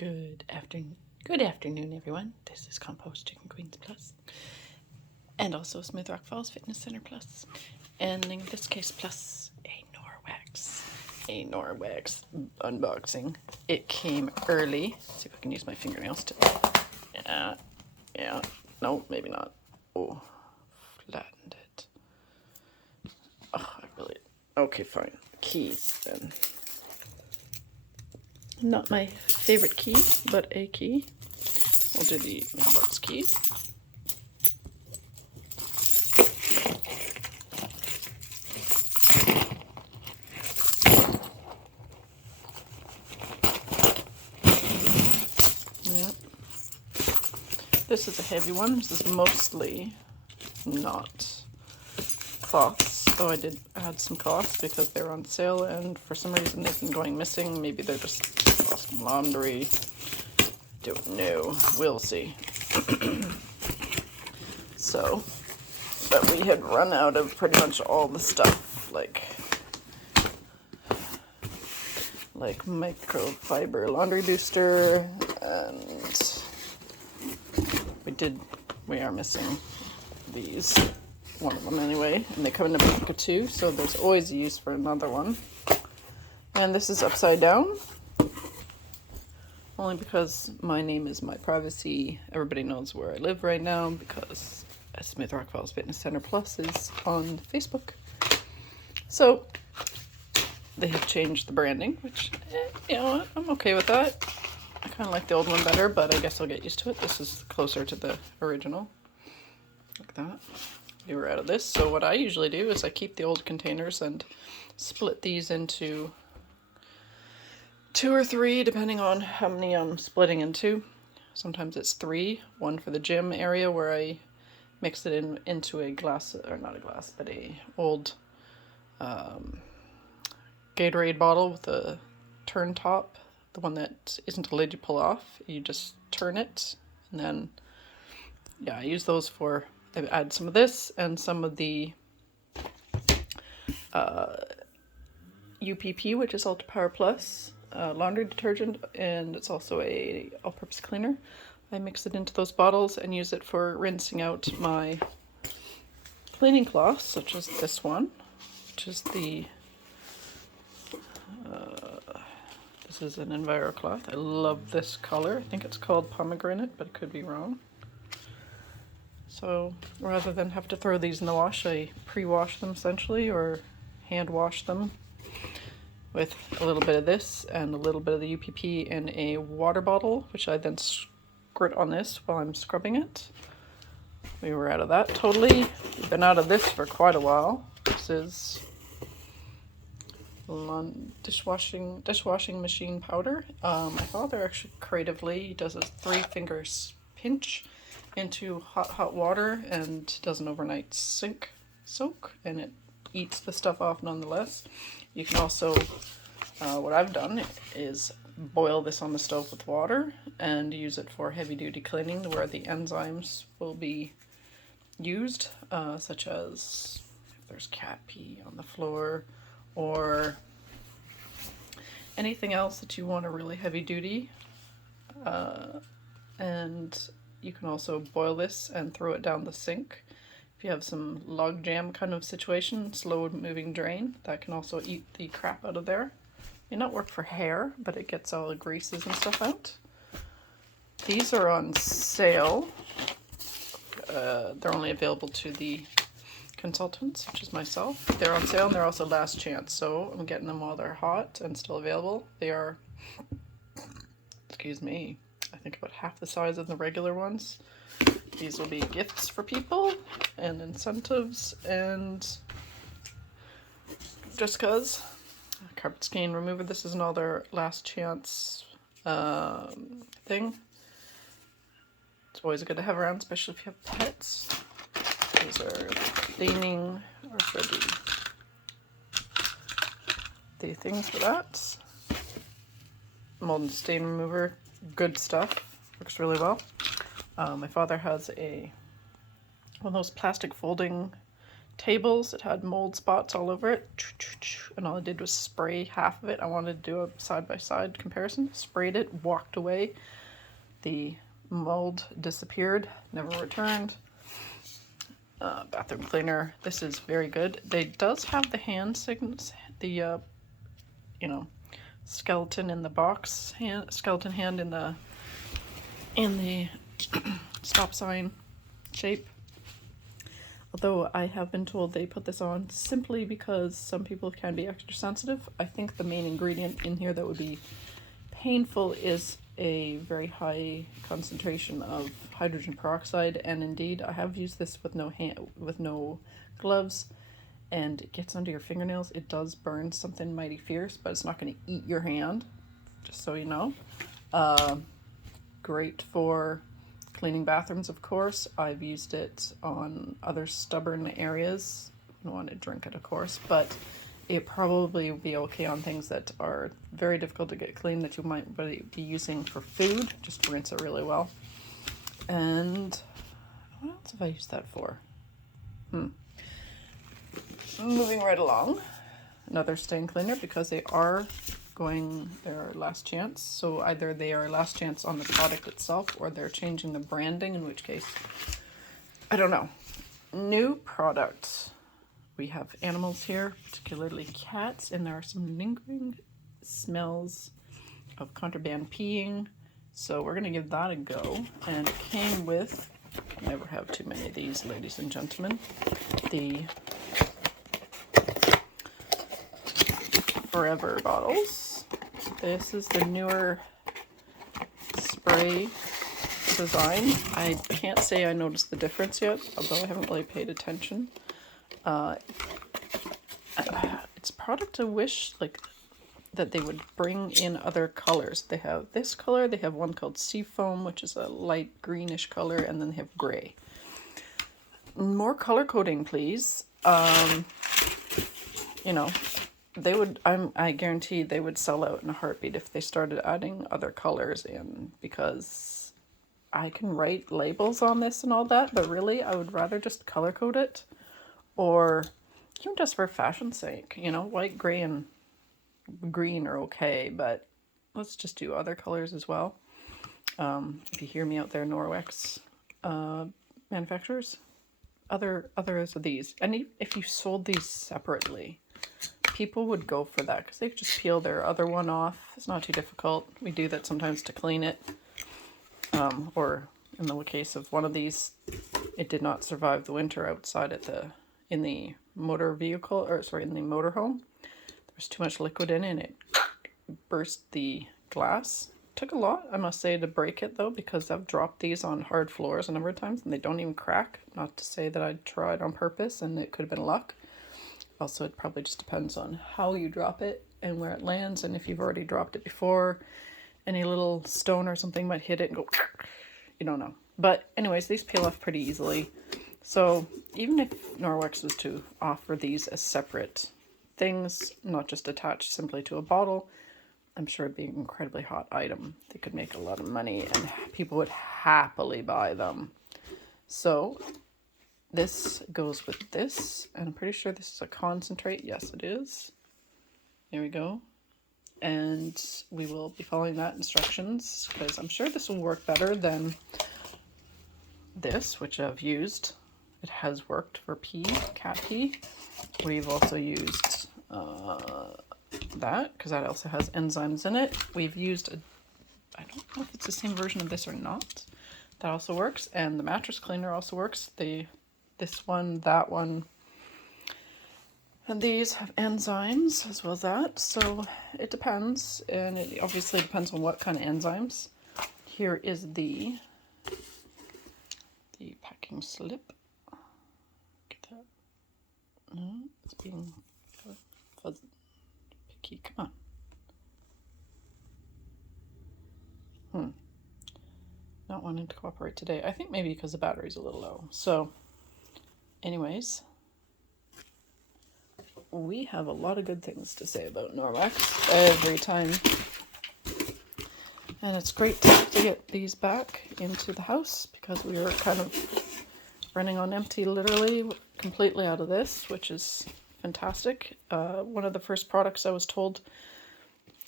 Good afternoon, everyone. This is Compost Chicken Queens Plus, and also Smooth Rock Falls Fitness Center Plus, and in this case Plus a Norwex unboxing. It came early. Let's see if I can use my fingernails to. Yeah. No, maybe not. Oh, flattened it. Oh, Okay, fine. Keys then. Not my favorite key, but a key. We'll do the mailbox key. Yep. This is a heavy one. This is mostly not cloths, though I did add some cloths because they were on sale, and for some reason they've been going missing. Maybe they're just lost in laundry. Don't know. We'll see. So, but we had run out of pretty much all the stuff, like microfiber laundry booster, and we are missing these. One of them anyway, and they come in a pack of two, so there's always a use for another one. And this is upside down, only because my name is my privacy. Everybody knows where I live right now because Smith Rock Falls Fitness Center Plus is on Facebook. So they have changed the branding, which, I'm okay with that. I kind of like the old one better, but I guess I'll get used to it. This is closer to the original, like that. We were out of this, so what I usually do is I keep the old containers and split these into 2 or 3, depending on how many I'm splitting into. Sometimes it's 3, one for the gym area where I mix it into a glass, or not a glass, but a old Gatorade bottle with a turn top, the one that isn't a lid you pull off. You just turn it, and then I use those for. I add some of this and some of the UPP, which is Ultra Power Plus laundry detergent, and it's also a all-purpose cleaner. I mix it into those bottles and use it for rinsing out my cleaning cloths, such as this one, which is the this is an Enviro cloth. I love this color. I think it's called pomegranate, but it could be wrong. So rather than have to throw these in the wash, I pre-wash them essentially, or hand wash them with a little bit of this and a little bit of the UPP in a water bottle, which I then squirt on this while I'm scrubbing it. We were out of that totally. We've been out of this for quite a while. This is dishwashing machine powder. My father actually creatively does a 3 fingers pinch into hot water and does an overnight soak, and it eats the stuff off nonetheless. You can also, what I've done is boil this on the stove with water and use it for heavy duty cleaning where the enzymes will be used, such as if there's cat pee on the floor or anything else that you want a really heavy duty, and you can also boil this and throw it down the sink. If you have some log jam kind of situation, slow moving drain, that can also eat the crap out of there. May not work for hair, but it gets all the greases and stuff out. These are on sale. They're only available to the consultants, which is myself. They're on sale and they're also last chance, so I'm getting them while they're hot and still available. They are, excuse me, I think about half the size of the regular ones. These will be gifts for people and incentives, and just cause. Carpet stain remover. This is another last chance thing. It's always good to have around, especially if you have pets. These are cleaning, or for the things for that. Mold and stain remover. Good stuff. Works really well. My father has one of those plastic folding tables. It had mold spots all over it, and all I did was spray half of it. I wanted to do a side-by-side comparison. Sprayed it, walked away. The mold disappeared, never returned. Bathroom cleaner. This is very good. It does have the hand signals, the you know, skeleton in the box, skeleton hand in the stop sign shape. Although I have been told they put this on simply because some people can be extra sensitive. I think the main ingredient in here that would be painful is a very high concentration of hydrogen peroxide, and indeed I have used this with no gloves, and it gets under your fingernails. It does burn something mighty fierce, but it's not going to eat your hand, just so you know. Great for cleaning bathrooms, of course. I've used it on other stubborn areas. I don't want to drink it, of course, but it probably would be okay on things that are very difficult to get clean that you might be using for food. Just rinse it really well. And what else have I used that for? Moving right along. Another stain cleaner, because they are going their last chance. So either they are last chance on the product itself, or they're changing the branding, in which case, I don't know. New product. We have animals here, particularly cats, and there are some lingering smells of contraband peeing. So we're going to give that a go. And it came with, never have too many of these, ladies and gentlemen, the Forever bottles. This is the newer spray design. I can't say I noticed the difference yet, although I haven't really paid attention. It's a product I wish that they would bring in other colors. They have this color, they have one called Seafoam, which is a light greenish color, and then they have gray. More color coding, please. You know, they would, I guarantee they would sell out in a heartbeat if they started adding other colors in, because I can write labels on this and all that, but really I would rather just color code it, or even just for fashion's sake, you know, white, gray, and green are okay, but let's just do other colors as well. If you hear me out there, Norwex manufacturers, others of these, and if you sold these separately, people would go for that, because they could just peel their other one off. It's not too difficult. We do that sometimes to clean it, or in the case of one of these, it did not survive the winter outside in the motor vehicle, or sorry, in the motorhome. There was too much liquid in it, and it burst the glass. Took a lot, I must say, to break it though, because I've dropped these on hard floors a number of times and they don't even crack. Not to say that I tried on purpose and it could have been luck. Also, it probably just depends on how you drop it and where it lands, and if you've already dropped it before, any little stone or something might hit it and go, you don't know. But anyways, these peel off pretty easily. So even if Norwex was to offer these as separate things, not just attached simply to a bottle, I'm sure it'd be an incredibly hot item. They could make a lot of money and people would happily buy them. So this goes with this, and I'm pretty sure this is a concentrate. Yes, it is. There we go. And we will be following that instructions, because I'm sure this will work better than this, which I've used. It has worked for pee, cat pee. We've also used that, because that also has enzymes in it. We've used I don't know if it's the same version of this or not. That also works, and the mattress cleaner also works. This one, that one, and these have enzymes as well as that. So it depends, and it obviously depends on what kind of enzymes. Here is the packing slip. Get that? No, it's being fuzzy. Picky. Come on. Not wanting to cooperate today. I think maybe because the battery's a little low. So anyways, we have a lot of good things to say about Norwex every time. And it's great to get these back into the house, because we were kind of running on empty, literally completely out of this, which is fantastic. One of the first products I was told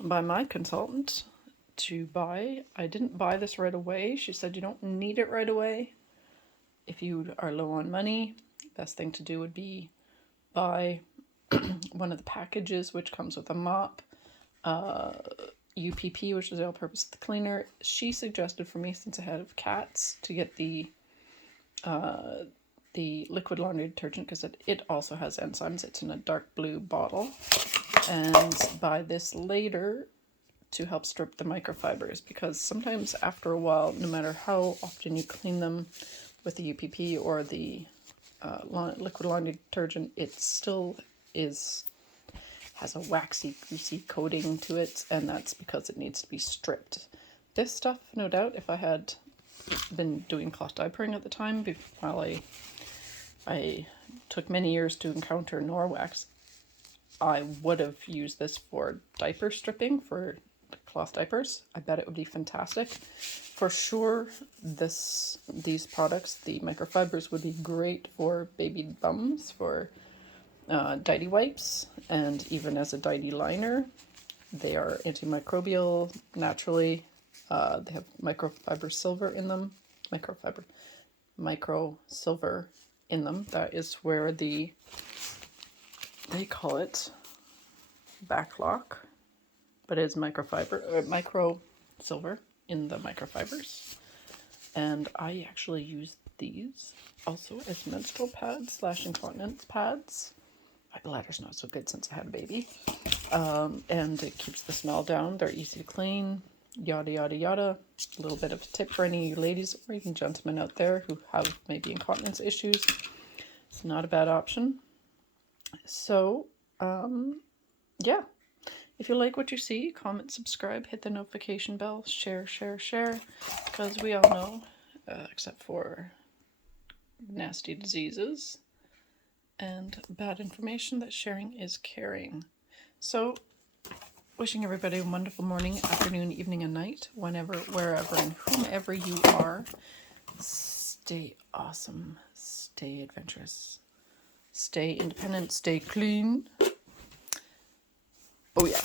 by my consultant to buy. I didn't buy this right away. She said you don't need it right away. If you are low on money, best thing to do would be buy one of the packages, which comes with a mop, UPP, which is the all-purpose cleaner. She suggested for me, since I have cats, to get the liquid laundry detergent, because it also has enzymes. It's in a dark blue bottle, and buy this later to help strip the microfibers, because sometimes after a while, no matter how often you clean them with the UPP or the liquid laundry detergent, it still has a waxy, greasy coating to it, and that's because it needs to be stripped. This stuff, no doubt, if I had been doing cloth diapering at the time, while I took many years to encounter Norwex, I would have used this for diaper stripping for cloth diapers. I bet it would be fantastic. For sure, these products, the microfibers, would be great for baby bums, for diaper wipes, and even as a diaper liner. They are antimicrobial naturally. They have microfiber silver in them. Micro silver in them. That is where they call it backlock, but it's micro silver in the microfibers. And I actually use these also as menstrual pads / incontinence pads. My bladder's not so good since I had a baby. And it keeps the smell down. They're easy to clean, yada, yada, yada. A little bit of a tip for any ladies or even gentlemen out there who have maybe incontinence issues. It's not a bad option. So, yeah. If you like what you see, comment, subscribe, hit the notification bell, share, because we all know, except for nasty diseases and bad information, that sharing is caring. So, wishing everybody a wonderful morning, afternoon, evening, and night, whenever, wherever, and whomever you are. Stay awesome, stay adventurous, stay independent, stay clean. Oh yeah.